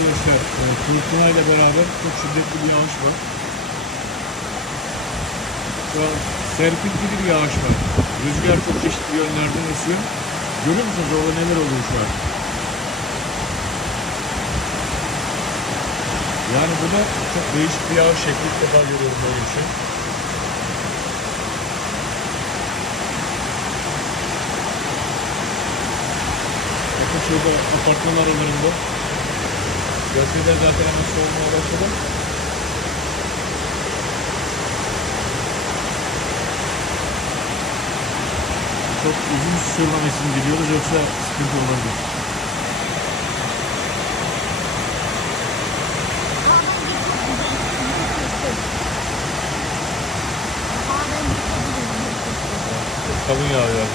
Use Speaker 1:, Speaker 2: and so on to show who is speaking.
Speaker 1: arkadaşlar e, fırtına ile beraber çok şiddetli bir yağış var. Şu an serpintili bir yağış var. Rüzgar çok çeşitli yönlerden esiyor. Görüyor musunuz orada neler oluyor şu an? Yani bu da çok değişik bir yağış şekli ilk defa görüyorum böyle bir şey. Bakın şurada apartman aralarında gazeteler zaten hemen soğumaya başladı. Çok uzun sürmemesini diliyoruz yoksa sıkıntı olabilir. Kalın yağıyor.